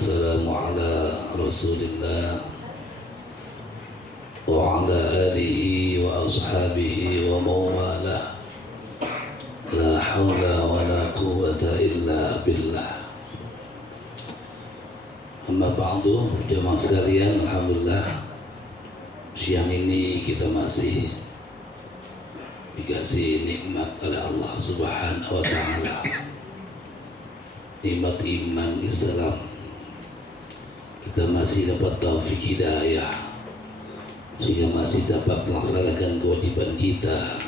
والسلام على رسول الله وعلى آله وأصحابه ومن والاه لا حول ولا قوة إلا بالله. Amma ba'du, jemaah sekalian, alhamdulillah siang ini kita masih dikasih nikmat oleh Allah Subhanahu wa taala. Nikmat iman Islam. Kita masih dapat taufik hidayah sehingga masih dapat melaksanakan kewajiban kita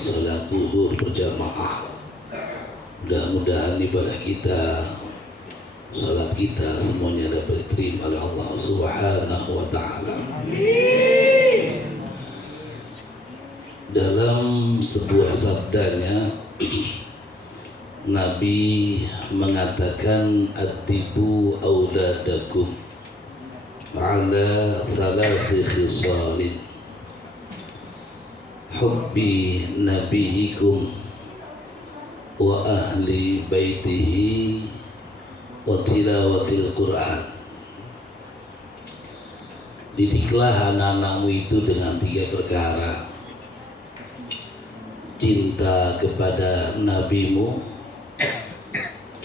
salat zuhur berjamaah. Mudah-mudahan ibadah kita, salat kita semuanya dapat diterima oleh Allah Subhanahu wa taala. Amin. Dalam sebuah sabdanya Nabi mengatakan adibu auladakum ala thalathi khisalin hubbi nabiyikum wa ahli baitihi wa tilawatil Quran. Didiklah anak-anakmu itu dengan 3 perkara: cinta kepada nabimu,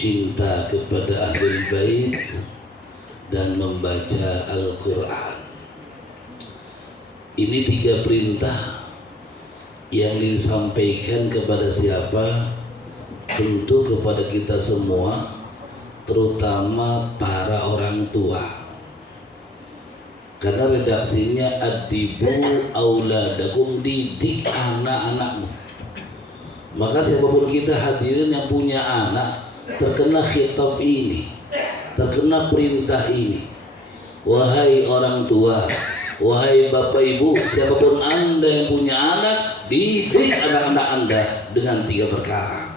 cinta kepada ahli bait, dan membaca Al-Quran. Ini 3 perintah yang disampaikan kepada siapa? Tentu kepada kita semua, terutama para orang tua. Karena redaksinya adibu auladakum, didik anak-anakmu. Maka siapapun kita hadirin yang punya anak terkena khitab ini, terkena perintah ini. Wahai orang tua, wahai bapak ibu, siapapun anda yang punya anak, didik anak-anak anda dengan 3 perkara.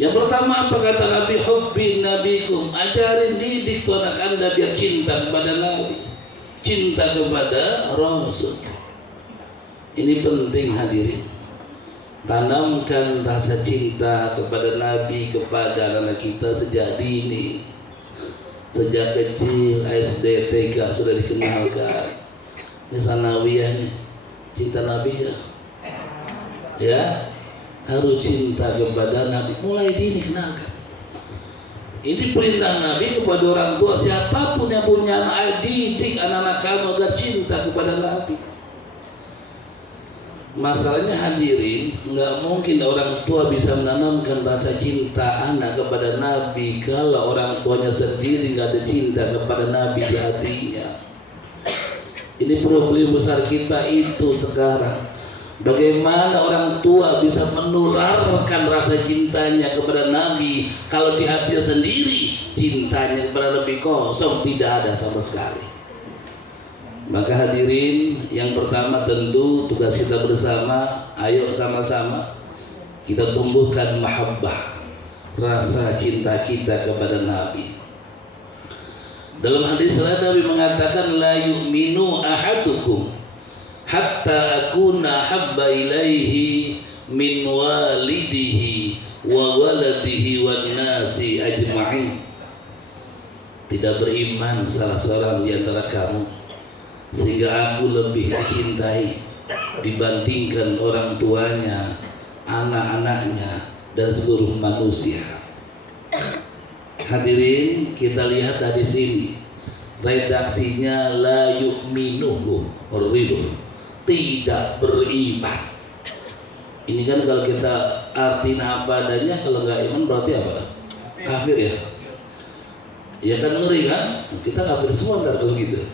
Yang pertama apa kata Nabi? Hubbi nabikum, ajarin, didik anak anda biar cinta kepada Nabi, cinta kepada Rasul. Ini penting hadirin. Tanamkan rasa cinta kepada Nabi kepada anak kita sejak dini, sejak kecil, SD, TK sudah dikenalkan. Ini sanawiyah nih, cinta Nabi ya, harus cinta kepada Nabi mulai dini, kenalkan. Ini perintah Nabi kepada orang tua, siapapun yang punya anak, didik anak-anak kamu agar cinta kepada Nabi. Masalahnya hadirin, nggak mungkin orang tua bisa menanamkan rasa cinta anak kepada Nabi kalau orang tuanya sendiri nggak ada cinta kepada Nabi di hatinya. Ini problem besar kita itu sekarang. Bagaimana orang tua bisa menularkan rasa cintanya kepada Nabi kalau di hatinya sendiri cintanya kepada Nabi kosong, tidak ada sama sekali. Maka hadirin, yang pertama tentu tugas kita bersama, ayo sama-sama kita tumbuhkan mahabbah, rasa cinta kita kepada Nabi. Dalam hadis lain Nabi mengatakan la yu'minu ahadukum hatta akuna habba ilaihi min walidihi wa waladihi wan nasi ajma'in. Tidak beriman salah seorang di antara kamu sehingga aku lebih dicintai dibandingkan orang tuanya, anak-anaknya, dan seluruh manusia. Hadirin, kita lihat dari sini redaksinya la yu'minuhu ridu, tidak beriman. Ini kan kalau kita artiin apa adanya, kalau nggak iman berarti apa? Kafir ya? Ya kan, ngeri kan? Kita kafir semua ntar kalau gitu.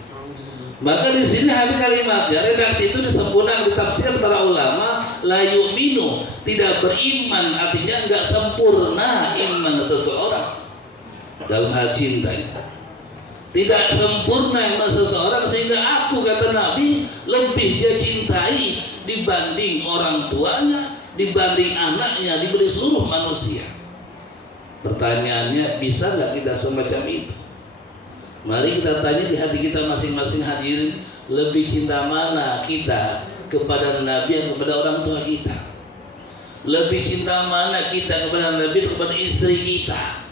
Maka di sini ada kalimatnya, redaksi itu disempurnakan, ditafsirkan para ulama, la yu'minu, tidak beriman, artinya enggak sempurna iman seseorang dalam hal cinta. Tidak sempurna iman seseorang sehingga aku, kata Nabi, lebih dia cintai dibanding orang tuanya, dibanding anaknya, dibanding seluruh manusia. Pertanyaannya, bisa nggak kita semacam itu? Mari kita tanya di hati kita masing-masing hadirin, lebih cinta mana kita kepada Nabi atau kepada orang tua kita? Lebih cinta mana kita kepada Nabi, kepada istri kita?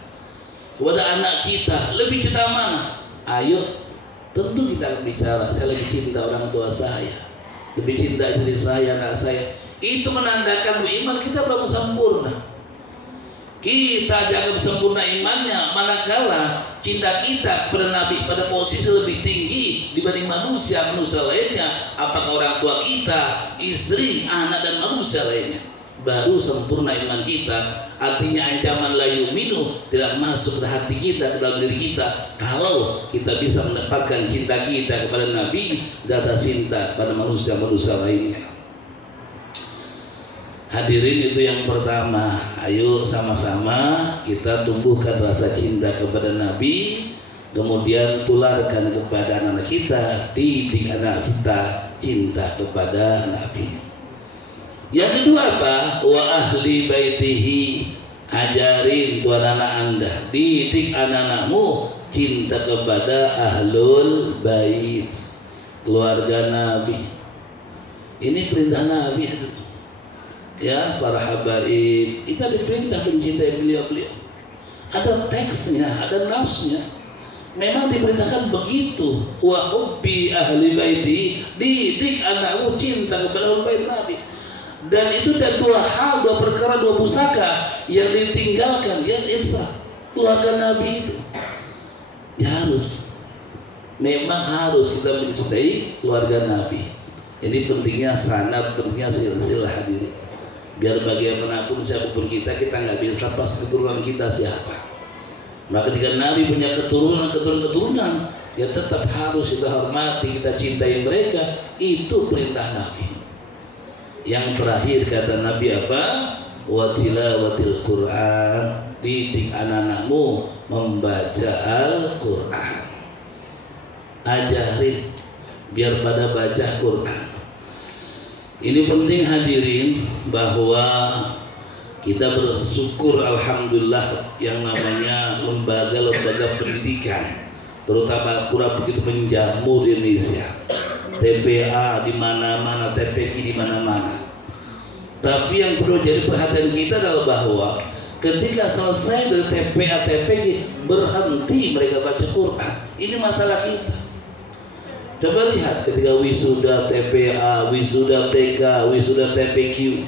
kepada anak kita, lebih cinta mana? Ayo, tentu kita akan bicara, saya lebih cinta orang tua saya, lebih cinta istri saya, anak saya. Itu menandakan iman kita belum sempurna. Kita jangan sempurna imannya manakala cinta kita kepada Nabi pada posisi lebih tinggi dibanding manusia lainnya, apakah orang tua kita, istri, anak, dan manusia lainnya. Baru sempurna iman kita. Artinya ancaman la yu'minu tidak masuk ke hati kita, ke dalam diri kita, kalau kita bisa mendapatkan cinta kita kepada Nabi dan cinta pada manusia lainnya. Hadirin, itu yang pertama. Ayo sama-sama kita tumbuhkan rasa cinta kepada Nabi, kemudian tularkan kepada anak kita, didik anak kita cinta kepada Nabi. Yang kedua apa? Wa ahli baitihi, ajarin tuan anak anda, didik anak-anakmu cinta kepada ahlul bait, keluarga Nabi. Ini perintah Nabi. Ya, para habaib, kita diperintah mencintai beliau-beliau. Ada teksnya, ada nasnya. Memang diperintahkan begitu. Wa hubbi ahli baiti, didik anakmu cinta kepada ahlul bait Nabi. Dan itu ada dua hal, dua perkara, dua pusaka yang ditinggalkan, yang infak keluarga Nabi itu. Ya memang harus kita mencintai keluarga Nabi. Ini pentingnya sanad, pentingnya silsilah hadirin. Biar bagaimanapun siapapun kita nggak bisa lepas keturunan kita siapa. Maka ketika Nabi punya keturunan, ya tetap harus kita hormati, kita cintai mereka. Itu perintah Nabi. Yang terakhir kata Nabi apa? Wa tilawatil Quran, didik anak-anakmu membaca Al-Quran. Ajarin biar pada baca Quran. Ini penting hadirin, bahwa kita bersyukur alhamdulillah yang namanya lembaga-lembaga pendidikan, terutama Al-Quran begitu menjamur di Indonesia. TPA di mana-mana, TPQ di mana-mana. Tapi yang perlu jadi perhatian kita adalah bahwa ketika selesai dari TPA, TPQ, berhenti mereka baca Quran. Ini masalah kita. Coba lihat ketika wisuda TPA, wisuda TK, wisuda TPQ,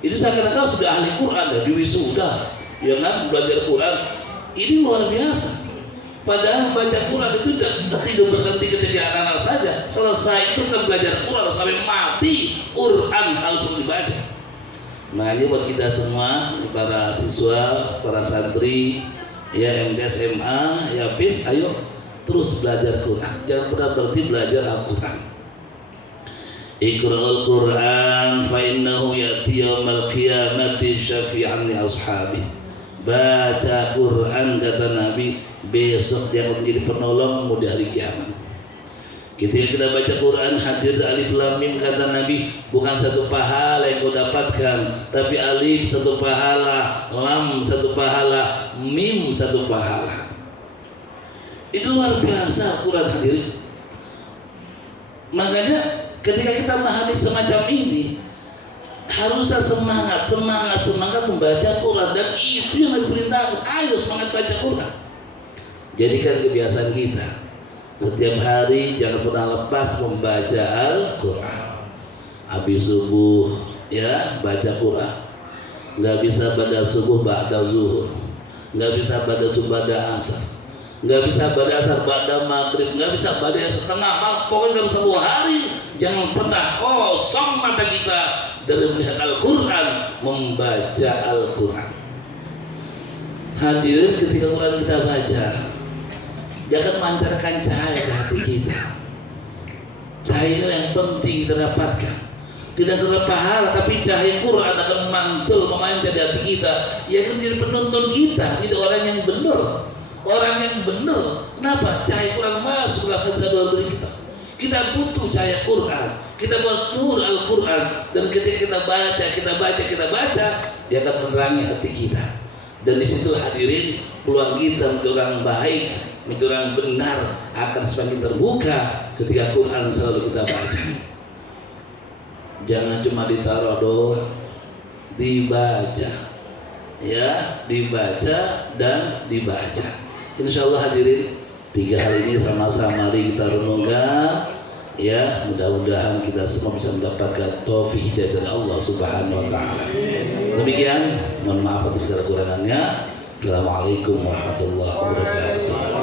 itu seakan-akan sudah ahli Quran dari wisuda, ya kan, belajar Quran. Ini luar biasa. Padahal membaca Quran itu tidak berhenti ketika anak-anak saja. Selesai itu kan belajar Quran sampai mati, Quran harus dibaca. Makanya buat kita semua, para siswa, para santri, ya MD SMA, ya PIS, ayo terus belajar Quran. Jangan pernah berhenti belajar Al-Quran. Iqra'ul Quran fa innahu ya'ti yaumal qiyamati syafi'an li ashabi. Baca Quran kata Nabi, besok dia akan menjadi penolongmu di hari kiamat. Ketika kita baca Quran, hadir alif lam mim kata Nabi, bukan satu pahala yang kau dapatkan, tapi alif satu pahala, lam satu pahala, mim satu pahala. Itu luar biasa Quran hadirin. Makanya ketika kita memahami semacam ini, harusnya semangat membaca Quran, dan itu yang diperintahkan. Ayo semangat baca Quran. Jadikan kebiasaan kita setiap hari, jangan pernah lepas membaca Al-Quran. Habis subuh ya baca Quran. Nggak bisa pada subuh ba'da zuhur, nggak bisa pada subuh ba'da asar, nggak bisa pada asar ba'da maghrib, nggak bisa pada setengah malam, pokoknya nggak bisa 2 hari. Jangan pernah kosong mata kita dari melihat Al-Quran, membaca Al-Quran. Hadirin, ketika Quran kita baca, dia akan memancarkan cahaya ke hati kita. Cahaya ini yang penting kita dapatkan. Tidak sekedar pahala, tapi cahaya Quran akan mantul memancar di hati kita. Ia akan menjadi penuntun kita, jadi orang yang benar. Orang yang benar. Kenapa? Cahaya Quran masuk dalam hati diri kita. Kita butuh cahaya Quran. Kita butuh Al-Quran. Dan ketika kita baca, dia akan menerangi hati kita. Dan disitulah hadirin, peluang kita menjadi orang baik, menjadi orang benar akan semakin terbuka ketika Quran selalu kita baca. Jangan cuma ditaruh doang, dibaca. ya, dibaca dan dibaca. Insya Allah hadirin, 3 hal ini sama-sama mari kita renungkan, ya, mudah-mudahan kita semua bisa mendapatkan taufik dari Allah Subhanahu wa taala. Demikian, mohon maaf atas segala kurangannya. Assalamualaikum warahmatullahi wabarakatuh.